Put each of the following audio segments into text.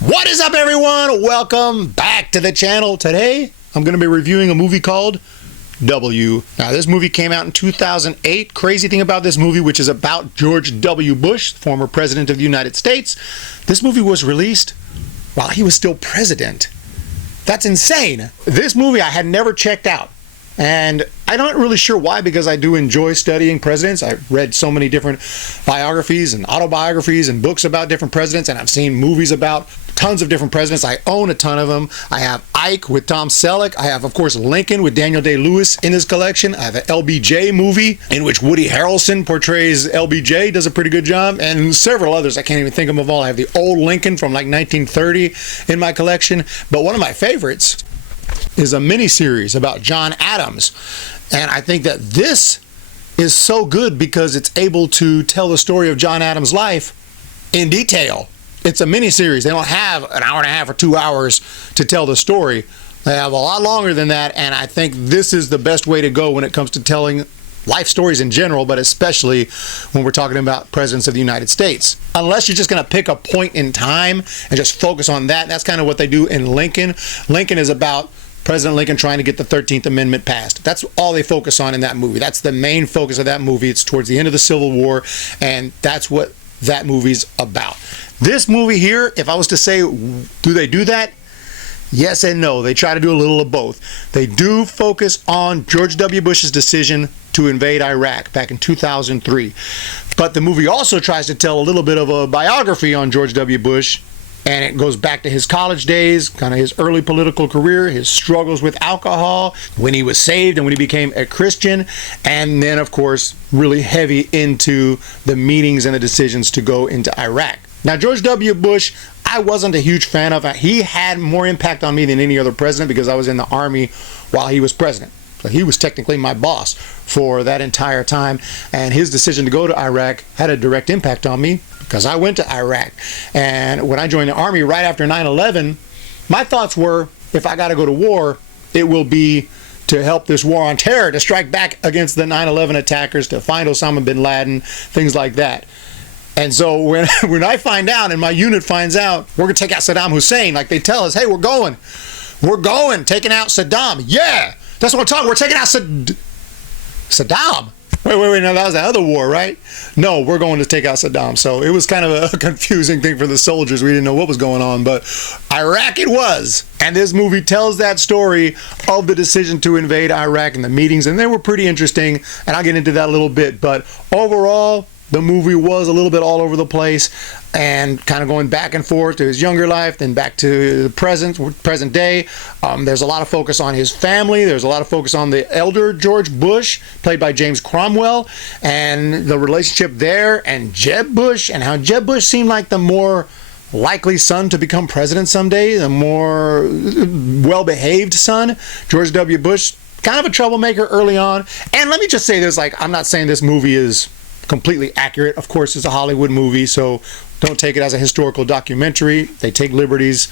What is up, everyone? Welcome back to the channel. Today, I'm going to be reviewing a movie called W. Now, this movie came out in 2008. Crazy thing about this movie, which is about George W. Bush, former president of the United States, this movie was released while he was still president. That's insane. This movie I had never checked out. And I'm not really sure why, because I do enjoy studying presidents. I've read so many different biographies and autobiographies and books about different presidents, and I've seen movies about tons of different presidents. I own a ton of them. I have Ike with Tom Selleck. I have, of course, Lincoln with Daniel Day-Lewis in his collection. I have an LBJ movie in which Woody Harrelson portrays LBJ, does a pretty good job, and several others. I can't even think of them all. I have the old Lincoln from like 1930 in my collection. But one of my favorites is a miniseries about John Adams. And I think that this is so good because it's able to tell the story of John Adams' life in detail. It's a miniseries. They don't have an hour and a half or 2 hours to tell the story. They have a lot longer than that, and I think this is the best way to go when it comes to telling life stories in general, but especially when we're talking about presidents of the United States. Unless you're just going to pick a point in time and just focus on that. That's kind of what they do in Lincoln. Lincoln is about President Lincoln trying to get the 13th Amendment passed. That's all they focus on in that movie. That's the main focus of that movie. It's towards the end of the Civil War, and that's what that movie's about. This movie here, if I was to say, do they do that? Yes and no. They try to do a little of both. They do focus on George W. Bush's decision to invade Iraq back in 2003. But the movie also tries to tell a little bit of a biography on George W. Bush, and it goes back to his college days, kind of his early political career, his struggles with alcohol, when he was saved and when he became a Christian, and then, of course, really heavy into the meetings and the decisions to go into Iraq. Now, George W. Bush, I wasn't a huge fan of. He had more impact on me than any other president because I was in the Army while he was president. So he was technically my boss for that entire time, and his decision to go to Iraq had a direct impact on me because I went to Iraq. And when I joined the Army right after 9/11, my thoughts were, if I got to go to war, it will be to help this war on terror, to strike back against the 9/11 attackers, to find Osama bin Laden, things like that. And so when I find out and my unit finds out, we're going to take out Saddam Hussein, like they tell us, hey, we're going, taking out Saddam. Yeah, that's what we're talking. We're taking out Saddam. Wait, no, that was the other war, right? No, we're going to take out Saddam. So it was kind of a confusing thing for the soldiers. We didn't know what was going on, but Iraq it was. And this movie tells that story of the decision to invade Iraq and the meetings, and they were pretty interesting, and I'll get into that a little bit. But overall, the movie was a little bit all over the place and kind of going back and forth to his younger life, then back to the present day. There's a lot of focus on his family. There's a lot of focus on the elder George Bush, played by James Cromwell, and the relationship there, and Jeb Bush, and how Jeb Bush seemed like the more likely son to become president someday, the more well-behaved son. George W. Bush, kind of a troublemaker early on. And let me just say this, like, I'm not saying this movie is completely accurate. Of course, it's a Hollywood movie, so don't take it as a historical documentary. They take liberties,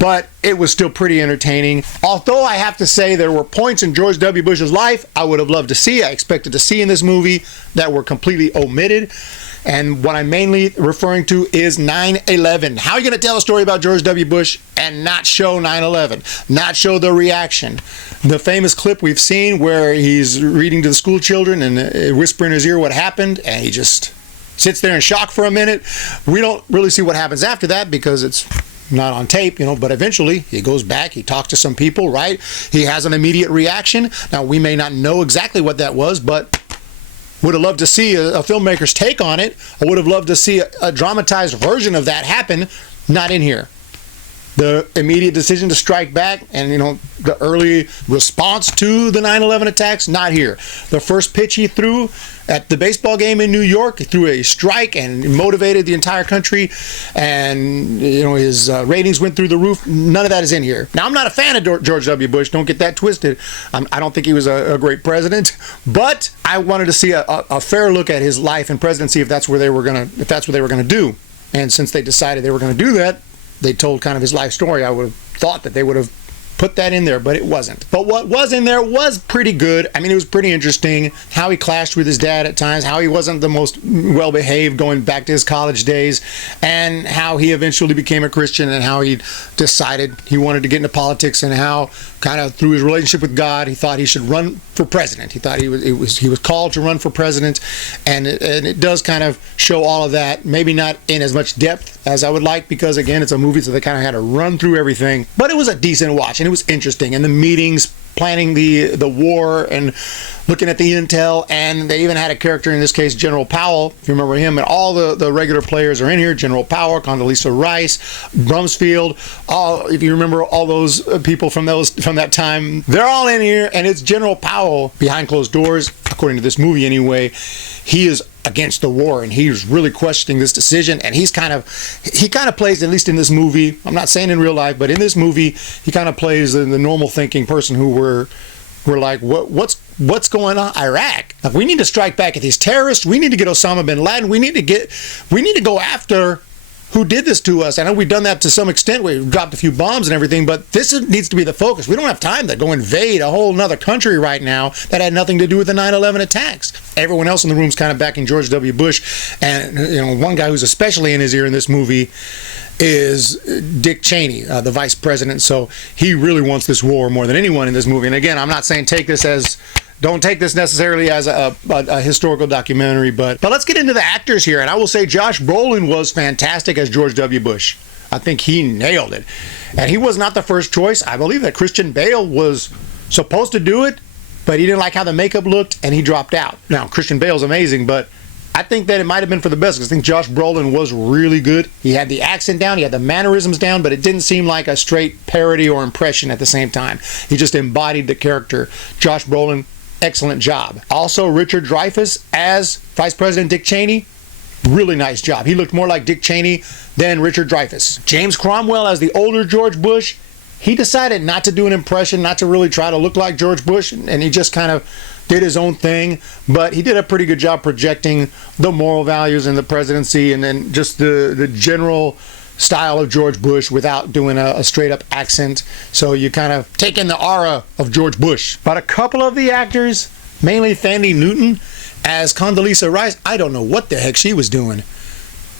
but it was still pretty entertaining. Although I have to say there were points in George W. Bush's life I would have loved to see, I expected to see in this movie, that were completely omitted. And what I'm mainly referring to is 9/11. How are you going to tell a story about George W. Bush and not show 9/11? Not show the reaction? The famous clip we've seen where he's reading to the school children and whisper in his ear what happened, and he just sits there in shock for a minute. We don't really see what happens after that because it's not on tape, but eventually he goes back, he talks to some people, right? He has an immediate reaction. Now, we may not know exactly what that was, but would have loved to see a filmmaker's take on it. I would have loved to see a dramatized version of that happen. Not in here. The immediate decision to strike back and, the early response to the 9/11 attacks, not here. The first pitch he threw at the baseball game in New York, he threw a strike and motivated the entire country, and, his ratings went through the roof. None of that is in here. Now, I'm not a fan of George W. Bush. Don't get that twisted. I don't think he was a great president, but I wanted to see a fair look at his life and presidency if that's what they were going to do. And since they decided they were going to do that, they told kind of his life story. I would have thought that they would have put that in there, but it wasn't. But what was in there was pretty good. I mean, it was pretty interesting how he clashed with his dad at times, how he wasn't the most well-behaved going back to his college days, and how he eventually became a Christian, and how he decided he wanted to get into politics, and how kind of through his relationship with God, he thought he should run for president. He thought he was called to run for president, and it does kind of show all of that. Maybe not in as much depth as I would like, because again, it's a movie, so they kind of had to run through everything. But it was a decent watch, and it was interesting. And the meetings, planning the war, and looking at the intel, and they even had a character, in this case General Powell, if you remember him, and all the regular players are in here. General Powell, Condoleezza Rice, Brumsfield, if you remember all those people from that time, they're all in here. And it's General Powell behind closed doors, according to this movie anyway. He is against the war, and he's really questioning this decision, and he kind of plays, at least in this movie, I'm not saying in real life, but in this movie, he kind of plays the normal thinking person who we're like, what's going on Iraq? Like, we need to strike back at these terrorists. We need to get Osama bin Laden. We need to go after who did this to us. I know we've done that to some extent. We've dropped a few bombs and everything, but this needs to be the focus. We don't have time to go invade a whole nother country right now that had nothing to do with the 9/11 attacks. Everyone else in the room's kind of backing George W. Bush, and one guy who's especially in his ear in this movie is Dick Cheney, the vice president. So he really wants this war more than anyone in this movie. And again, I'm not saying don't take this necessarily as a historical documentary, but let's get into the actors here. And I will say Josh Brolin was fantastic as George W. Bush. I think he nailed it. And he was not the first choice. I believe that Christian Bale was supposed to do it, but he didn't like how the makeup looked, and he dropped out. Now, Christian Bale's amazing, but I think that it might have been for the best, because I think Josh Brolin was really good. He had the accent down, he had the mannerisms down, but it didn't seem like a straight parody or impression at the same time. He just embodied the character. Josh Brolin, excellent job. Also, Richard Dreyfuss as Vice President Dick Cheney, really nice job. He looked more like Dick Cheney than Richard Dreyfuss. James Cromwell as the older George Bush, he decided not to do an impression, not to really try to look like George Bush, and he just kind of did his own thing, but he did a pretty good job projecting the moral values in the presidency, and then just the general style of George Bush without doing a straight up accent. So you kind of take in the aura of George Bush. But a couple of the actors, mainly Thandie Newton as Condoleezza Rice, I don't know what the heck she was doing.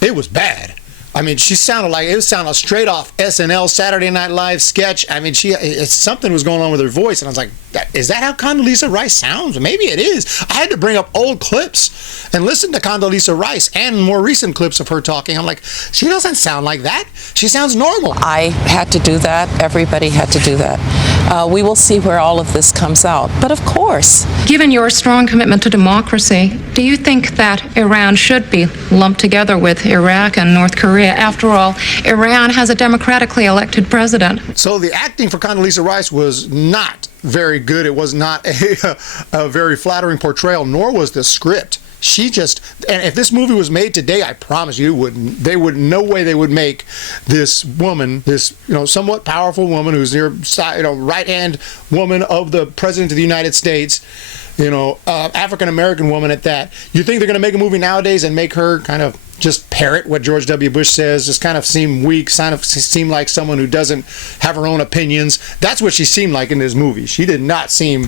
It was bad. I mean, she sounded like it sounded straight off SNL Saturday Night Live sketch. I mean, something was going on with her voice, and I was like, is that how Condoleezza Rice sounds? Maybe it is. I had to bring up old clips and listen to Condoleezza Rice and more recent clips of her talking. I'm like, she doesn't sound like that. She sounds normal. I had to do that. Everybody had to do that. We will see where all of this comes out. But of course, given your strong commitment to democracy, do you think that Iran should be lumped together with Iraq and North Korea? After all, Iran has a democratically elected president. So the acting for Condoleezza Rice was not very good. It was not a very flattering portrayal, nor was the script. And if this movie was made today, I promise you, no way they would make this woman, this somewhat powerful woman who's near right hand woman of the president of the United States, African American woman at that. You think they're going to make a movie nowadays and make her kind of just parrot what George W. Bush says, just kind of seem weak, kind of seem like someone who doesn't have her own opinions? That's what she seemed like in this movie. She did not seem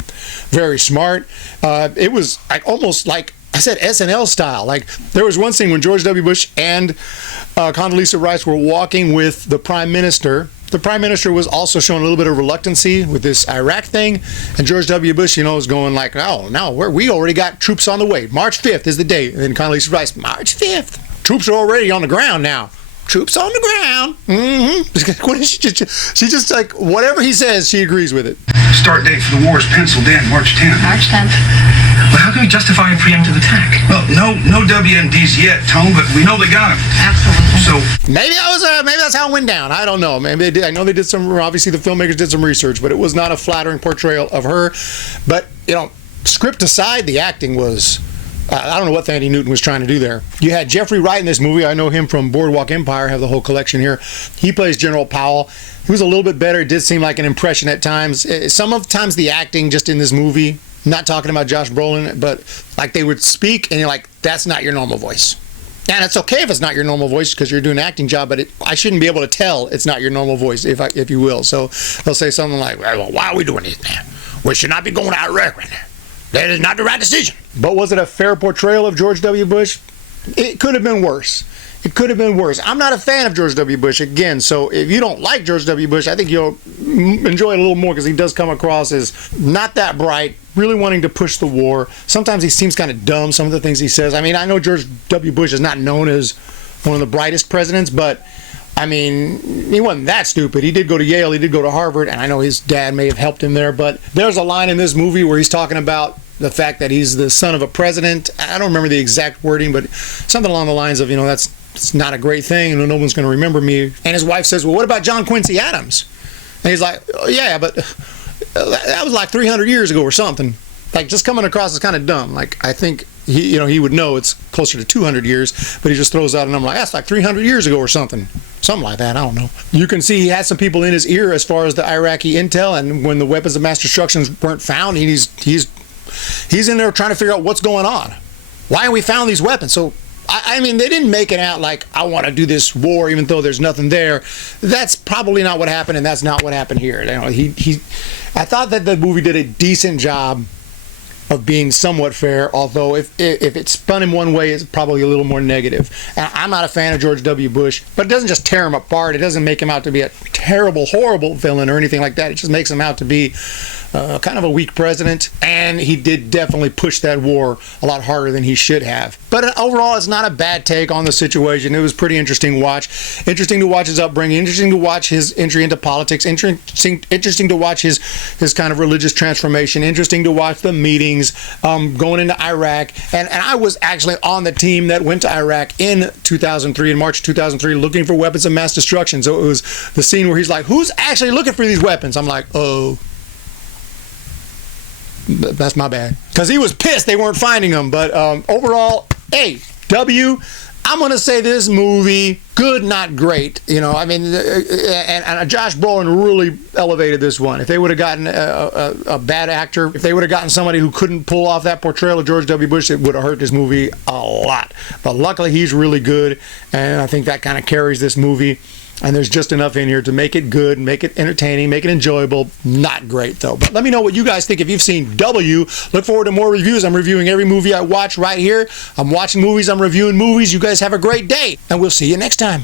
very smart. It was almost like I said, SNL style. Like, there was one scene when George W. Bush and Condoleezza Rice were walking with the Prime Minister. The Prime Minister was also showing a little bit of reluctancy with this Iraq thing, and George W. Bush, was going like, oh, no, we already got troops on the way. March 5th is the date. And then Condoleezza Rice, March 5th. Troops are already on the ground now. Troops on the ground. Mm-hmm. What is she just like, whatever he says, she agrees with it. Start date for the war is penciled in, March 10th. March 10th. Well, how can we justify a preemptive attack? Well, no WMDs yet, Tone, but we know they got them. Absolutely. So maybe that's how it went down. I don't know. Maybe they did. I know they did some. Obviously, the filmmakers did some research, but it was not a flattering portrayal of her. But script aside, the acting was. I don't know what Thandie Newton was trying to do there. You had Jeffrey Wright in this movie. I know him from Boardwalk Empire. I have the whole collection here. He plays General Powell. He was a little bit better. It did seem like an impression at times. Sometimes the acting just in this movie, not talking about Josh Brolin, but like they would speak and you're like, that's not your normal voice. And it's okay if it's not your normal voice because you're doing an acting job, but I shouldn't be able to tell it's not your normal voice, if you will. So they'll say something like, well, why are we doing this now? We should not be going to Iraq right now. That is not the right decision. But was it a fair portrayal of George W. Bush? It could have been worse. It could have been worse. I'm not a fan of George W. Bush, again, so if you don't like George W. Bush, I think you'll enjoy it a little more because he does come across as not that bright, really wanting to push the war. Sometimes he seems kind of dumb, some of the things he says. I mean, I know George W. Bush is not known as one of the brightest presidents, but I mean, he wasn't that stupid. He did go to Yale, he did go to Harvard, and I know his dad may have helped him there, but there's a line in this movie where he's talking about the fact that he's the son of a president. I don't remember the exact wording, but something along the lines of, it's not a great thing, and no one's going to remember me. And his wife says, well, what about John Quincy Adams? And he's like, oh, yeah, but that was like 300 years ago or something. Like, just coming across as kind of dumb. Like, I think he would know it's closer to 200 years, but he just throws out a number like, that's like 300 years ago or something. Something like that, I don't know. You can see he had some people in his ear as far as the Iraqi intel, and when the weapons of mass destruction weren't found, he's in there trying to figure out what's going on. Why have we found these weapons? So, I mean, they didn't make it out like, I want to do this war even though there's nothing there. That's probably not what happened, and that's not what happened here. I thought that the movie did a decent job of being somewhat fair, although if it's spun in one way, it's probably a little more negative. And I'm not a fan of George W. Bush, but it doesn't just tear him apart. It doesn't make him out to be a terrible, horrible villain or anything like that. It just makes him out to be kind of a weak president, and he did definitely push that war a lot harder than he should have. But overall, it's not a bad take on the situation. It was pretty interesting to watch. Interesting to watch his upbringing. Interesting to watch his entry into politics. Interesting to watch his kind of religious transformation. Interesting to watch the meetings going into Iraq. And I was actually on the team that went to Iraq in 2003, in March 2003, looking for weapons of mass destruction. So it was the scene where he's like, who's actually looking for these weapons? I'm like, oh. That's my bad. Because he was pissed they weren't finding them. But overall, hey, I'm going to say this movie, good, not great. I mean, and Josh Brolin really elevated this one. If they would have gotten a bad actor, if they would have gotten somebody who couldn't pull off that portrayal of George W. Bush, it would have hurt this movie a lot. But luckily, he's really good, and I think that kind of carries this movie. And there's just enough in here to make it good, make it entertaining, make it enjoyable. Not great, though. But let me know what you guys think if you've seen W. Look forward to more reviews. I'm reviewing every movie I watch right here. I'm watching movies. I'm reviewing movies. You guys have a great day, and we'll see you next time.